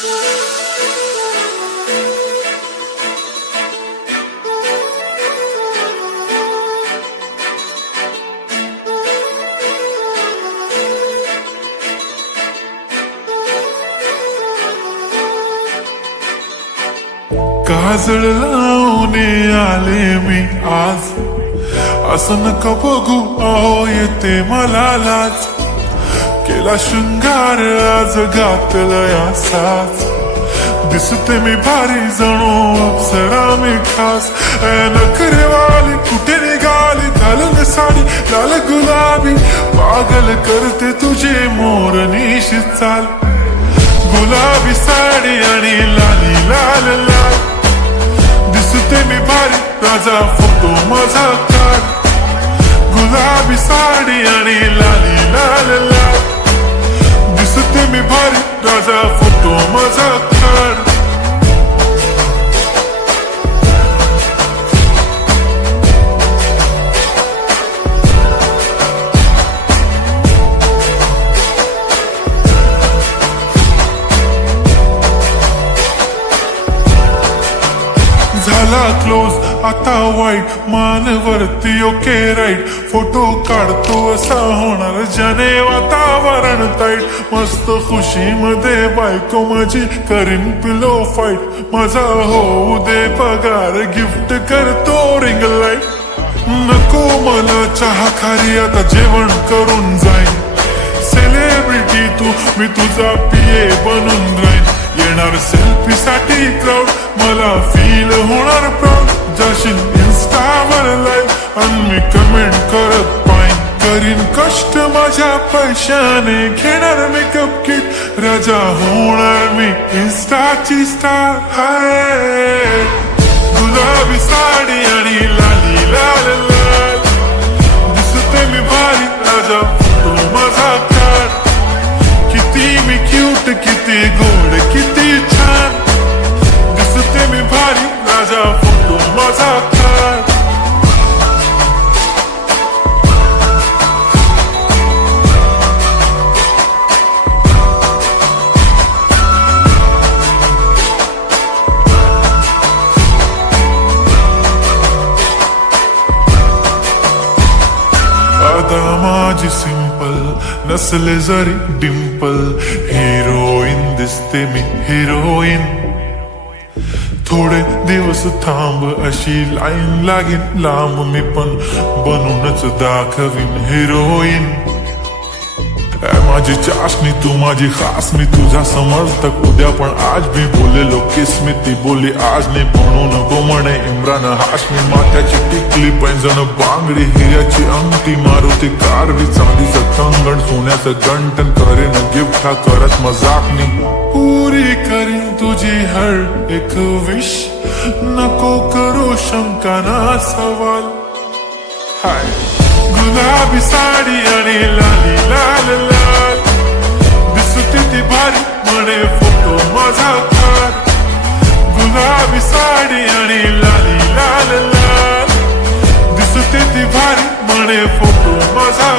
काजळ लावून आले मी आज, असं नका बघू अहो येते मला लाज. केला शृंगार आज घातलाय असाच, दिसते मी भारी जणू अप्सरा मी खास. नखरेवाली कुठे निघाली घालून साडी लाल गुलाबी, पागल करते तुझे मोरनीशी चाल. गुलाबी साडी आणि लाली लाल लाल, दिसते मी भारी राजा फोटो माझा काढ. गुलाबी साडी आणि लाली लाल लाल, दिसते मी भारी राजा फोटो माझा काढ. झाला क्लोज आता वाईट, मानवरती ओके राईट. फोटो काढतो असा होणार ज्याने वातावरण ताईट. मस्त खुशी मध्ये बायको माझी करीन पिलो फाईट. माझा होऊ दे पगार गिफ्ट करतो रिंग लाईट. नको मला चहा खारी आता जेवण करून जाईन. सेलिब्रिटी तू मी तुझा पिये बनून राहीन. येणार सेल्फी साठी क्राऊड मला फील होणार प्राऊड. जाशील इन्स्टावर लाईव्ह आणि मी कमेंट करत पाईन. करीन कष्ट माझ्या पैशाने घेणार मेकअप किट. राजा होणार मी इन्स्टाची स्टार. हाय गुलाबी साडी आणि लाली लाल लाल, दिसते मी भारी राजा फोटो माझा काढ. किती मी क्यूट किती गोड किती छान, दिसते मी भारी राजा फोटो माझा काढ. आता माझी सिंपल नसले जरी डिंपल, हिरोईन दिसते मी हिरोईन. थोडे दिवस थांब अशी लाईन लागेल लांब, मी पण बनूनच दाखवीन हिरोईन. माझी चाशनी तू माझी खास, मी तुझा समर्थक उद्या पण आज मी बोलेलो किस्मी. ती बोली आज नाही म्हणू नको म्हणे इम्रान हाशमी. माथ्याची टिकली पैंजण बांगडी हिऱ्याची अंगठी, मारुती कारवी चांदीचं कंगण सोन्याचं गंटन. करेन गिफ्ट हा करत मजाकनी, पुरी करीन तुझी हर एक विश. नको करू शंका ना सवाल. हाय गुलाबी साडी आणि लाली लाल लाल, दिसते ती भारी म्हणे फोटो माझा काढ. गुलाबी साडी आणि लाली लाल लाल, दिसते ती भारी म्हणे फोटो माझा.